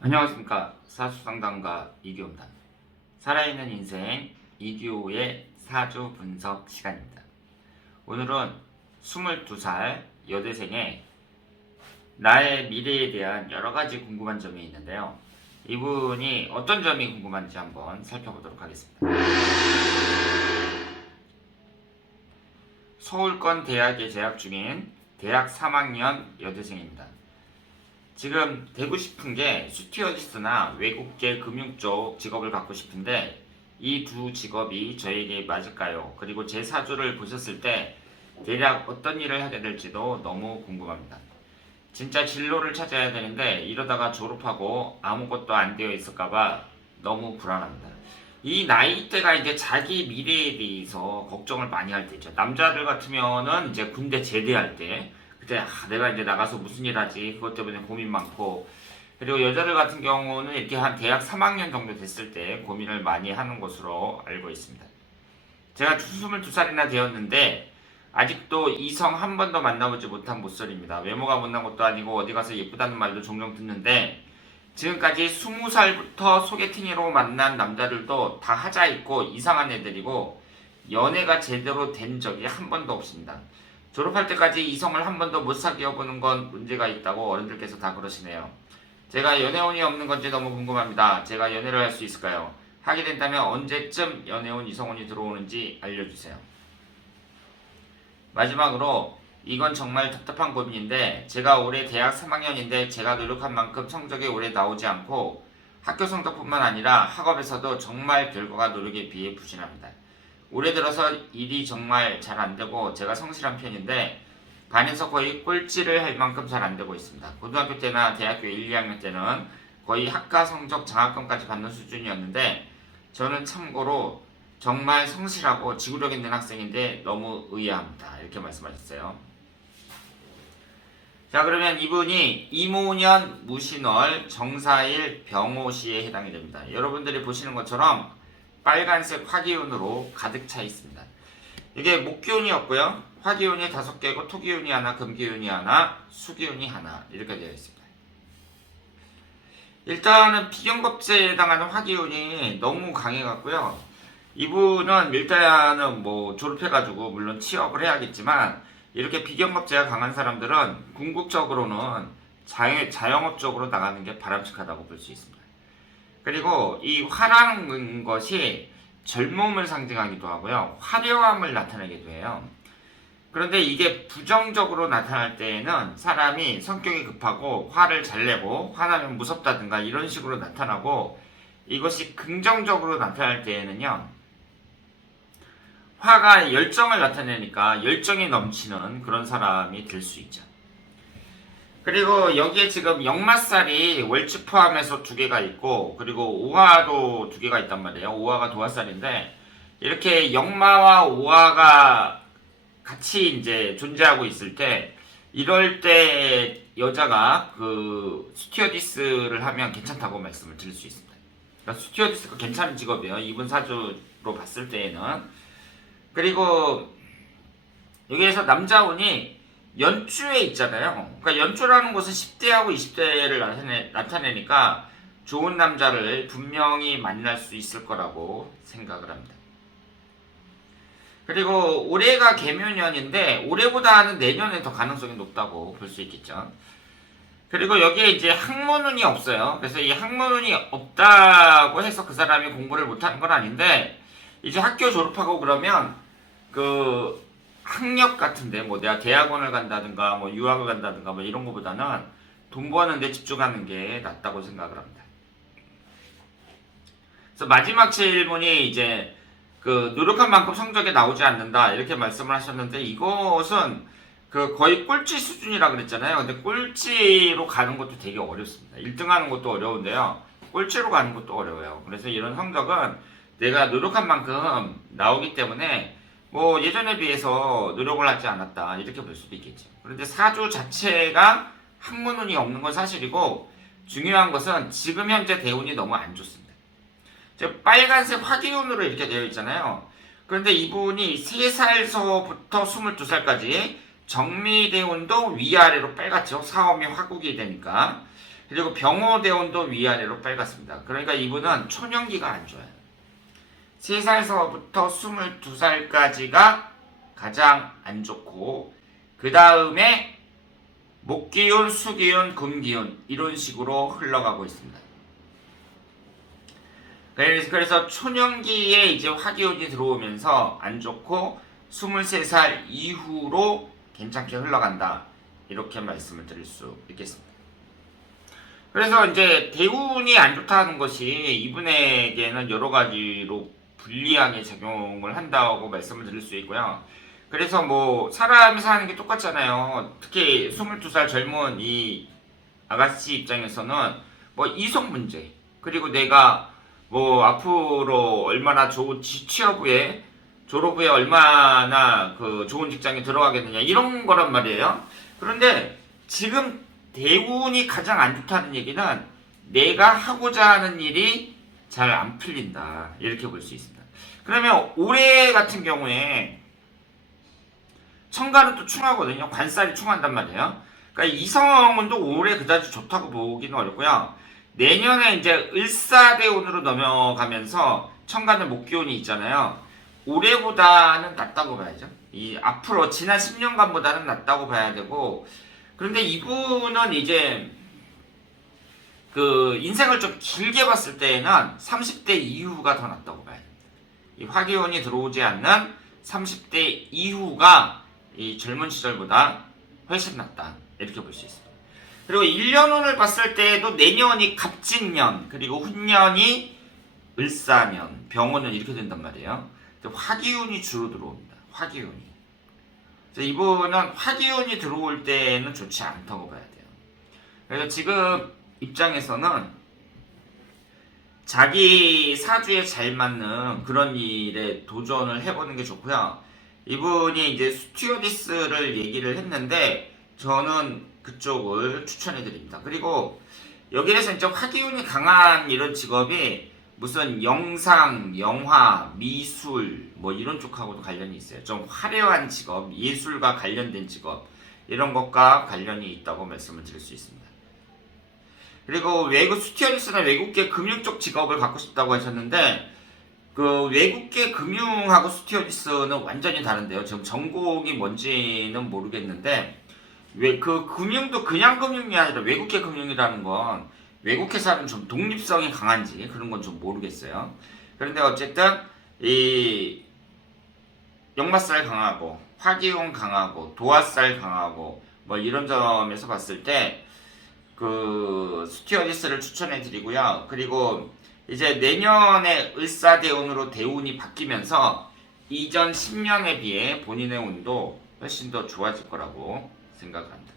안녕하십니까. 사주상담가 이규호입니다. 살아있는 인생 이규호의 사주 분석 시간입니다. 오늘은 22살 여대생의 나의 미래에 대한 여러가지 궁금한 점이 있는데요. 이분이 어떤 점이 궁금한지 한번 살펴보도록 하겠습니다. 서울권 대학에 재학 중인 대학 3학년 여대생입니다. 지금 되고 싶은 게 스튜어디스나 외국계 금융 쪽 직업을 갖고 싶은데 이 두 직업이 저에게 맞을까요? 그리고 제 사주를 보셨을 때 대략 어떤 일을 하게 될지도 너무 궁금합니다. 진짜 진로를 찾아야 되는데 이러다가 졸업하고 아무것도 안 되어 있을까봐 너무 불안합니다. 이 나이대가 이제 자기 미래에 대해서 걱정을 많이 할 때죠. 남자들 같으면은 이제 군대 제대할 때 그때 내가 이제 나가서 무슨 일 하지 그것 때문에 고민 많고, 그리고 여자들 같은 경우는 이렇게 한 대학 3학년 정도 됐을 때 고민을 많이 하는 것으로 알고 있습니다. 제가 22살이나 되었는데 아직도 이성 한 번도 만나보지 못한 모쏠입니다. 외모가 못난 것도 아니고 어디 가서 예쁘다는 말도 종종 듣는데 지금까지 20살부터 소개팅으로 만난 남자들도 다 하자 있고 이상한 애들이고 연애가 제대로 된 적이 한 번도 없습니다. 졸업할 때까지 이성을 한 번도 못 사귀어 보는 건 문제가 있다고 어른들께서 다 그러시네요. 제가 연애운이 없는 건지 너무 궁금합니다. 제가 연애를 할 수 있을까요? 하게 된다면 언제쯤 연애운 이성운이 들어오는지 알려주세요. 마지막으로 이건 정말 답답한 고민인데 제가 올해 대학 3학년인데 제가 노력한 만큼 성적이 올해 나오지 않고 학교 성적뿐만 아니라 학업에서도 정말 결과가 노력에 비해 부진합니다. 올해 들어서 일이 정말 잘 안되고 제가 성실한 편인데 반에서 거의 꼴찌를 할 만큼 잘 안되고 있습니다. 고등학교 때나 대학교 1, 2학년 때는 거의 학과 성적 장학금까지 받는 수준이었는데 저는 참고로 정말 성실하고 지구력 있는 학생인데 너무 의아합니다. 이렇게 말씀하셨어요. 자, 그러면 이분이 이모년 무신월 정사일 병오시에 해당이 됩니다. 여러분들이 보시는 것처럼 빨간색 화기운으로 가득 차 있습니다. 이게 목기운이었고요. 화기운이 5개고 토기운이 하나, 금기운이 하나, 수기운이 하나 이렇게 되어 있습니다. 일단은 비경겁제에 해당하는 화기운이 너무 강해갖고요. 이분은 일단은 뭐 졸업해가지고 물론 취업을 해야겠지만 이렇게 비경겁제가 강한 사람들은 궁극적으로는 자영업적으로 나가는 게 바람직하다고 볼 수 있습니다. 그리고 이 화라는 것이 젊음을 상징하기도 하고요. 화려함을 나타내기도 해요. 그런데 이게 부정적으로 나타날 때에는 사람이 성격이 급하고 화를 잘 내고 화나면 무섭다든가 이런 식으로 나타나고, 이것이 긍정적으로 나타날 때에는요. 화가 열정을 나타내니까 열정이 넘치는 그런 사람이 될 수 있죠. 그리고 여기에 지금 역마살이 월지 포함해서 2개가 있고 그리고 오화도 2개가 있단 말이에요. 오화가 도화살인데 이렇게 역마와 오화가 같이 이제 존재하고 있을 때 이럴 때 여자가 그 스튜어디스를 하면 괜찮다고 말씀을 드릴 수 있습니다. 그러니까 스튜어디스가 괜찮은 직업이에요. 이분 사주로 봤을 때에는. 그리고 여기에서 남자운이 연주에 있잖아요. 그러니까 연주라는 것은 10대하고 20대를 나타내니까 좋은 남자를 분명히 만날 수 있을 거라고 생각을 합니다. 그리고 올해가 개묘년인데 올해보다는 내년에 더 가능성이 높다고 볼 수 있겠죠. 그리고 여기에 이제 학문운이 없어요. 그래서 이 학문운이 없다고 해서 그 사람이 공부를 못하는 건 아닌데 이제 학교 졸업하고 그러면 그 학력 같은데 뭐 내가 대학원을 간다든가 뭐 유학을 간다든가 뭐 이런 거보다는 돈 버는 데 집중하는 게 낫다고 생각을 합니다. 그래서 마지막 질문이 이제 그 노력한 만큼 성적이 나오지 않는다 이렇게 말씀을 하셨는데 이것은 그 거의 꼴찌 수준이라 그랬잖아요. 근데 꼴찌로 가는 것도 되게 어렵습니다. 1등 하는 것도 어려운데요. 꼴찌로 가는 것도 어려워요. 그래서 이런 성적은 내가 노력한 만큼 나오기 때문에 뭐 예전에 비해서 노력을 하지 않았다 이렇게 볼 수도 있겠죠. 그런데 사주 자체가 학문운이 없는 건 사실이고 중요한 것은 지금 현재 대운이 너무 안 좋습니다. 빨간색 화기운으로 이렇게 되어 있잖아요. 그런데 이분이 3살서부터 22살까지 정미대운도 위아래로 빨갛죠. 사엄이 화국이 되니까. 그리고 병호대운도 위아래로 빨갛습니다. 그러니까 이분은 초년기가 안 좋아요. 3살서부터 22살까지가 가장 안 좋고 그 다음에 목기운, 수기운, 금기운 이런 식으로 흘러가고 있습니다. 그래서 초년기에 이제 화기운이 들어오면서 안 좋고 23살 이후로 괜찮게 흘러간다. 이렇게 말씀을 드릴 수 있겠습니다. 그래서 이제 대운이 안 좋다는 것이 이분에게는 여러 가지로 불리하게 작용을 한다고 말씀을 드릴 수 있고요. 그래서 뭐 사람이 사는 게 똑같잖아요. 특히 22살 젊은 이 아가씨 입장에서는 뭐 이성 문제, 그리고 내가 뭐 앞으로 얼마나 좋은 취업 후에 졸업 후에 얼마나 그 좋은 직장에 들어가겠느냐 이런 거란 말이에요. 그런데 지금 대운이 가장 안 좋다는 얘기는 내가 하고자 하는 일이 잘 안 풀린다 이렇게 볼 수 있습니다. 그러면 올해 같은 경우에 천간은 또 충하거든요. 관살이 충한단 말이에요. 그러니까 이성운도 올해 그다지 좋다고 보기는 어렵고요. 내년에 이제 을사대운으로 넘어가면서 천간에 목기운이 있잖아요. 올해보다는 낫다고 봐야죠. 이 앞으로 지난 10년간보다는 낫다고 봐야 되고, 그런데 이분은 이제 그 인생을 좀 길게 봤을 때에는 30대 이후가 더 낫다고 봐야 됩니다. 이 화기운이 들어오지 않는 30대 이후가 이 젊은 시절보다 훨씬 낫다 이렇게 볼 수 있습니다. 그리고 1년운을 봤을 때에도 내년이 갑진년, 그리고 훈년이 을사년, 병원은 이렇게 된단 말이에요. 화기운이 주로 들어옵니다. 화기운이. 그래서 이분은 화기운이 들어올 때는 좋지 않다고 봐야 돼요. 그래서 지금 입장에서는 자기 사주에 잘 맞는 그런 일에 도전을 해보는 게 좋고요. 이분이 이제 스튜어디스를 얘기를 했는데 저는 그쪽을 추천해 드립니다. 그리고 여기에서 이제 화기운이 강한 이런 직업이 무슨 영상, 영화, 미술 뭐 이런 쪽하고도 관련이 있어요. 좀 화려한 직업, 예술과 관련된 직업 이런 것과 관련이 있다고 말씀을 드릴 수 있습니다. 그리고 외국 스튜어디스나 외국계 금융 쪽 직업을 갖고 싶다고 하셨는데 그 외국계 금융하고 스튜어디스는 완전히 다른데요. 지금 전공이 뭔지는 모르겠는데 왜 그 금융도 그냥 금융이 아니라 외국계 금융이라는 건 외국 회사는 좀 독립성이 강한지 그런 건 좀 모르겠어요. 그런데 어쨌든 이 역마살 강하고 화기운 강하고 도화살 강하고 뭐 이런 점에서 봤을 때 그 스튜어디스를 추천해 드리고요. 그리고 이제 내년에 을사대운으로 대운이 바뀌면서 이전 10년에 비해 본인의 운도 훨씬 더 좋아질 거라고 생각합니다.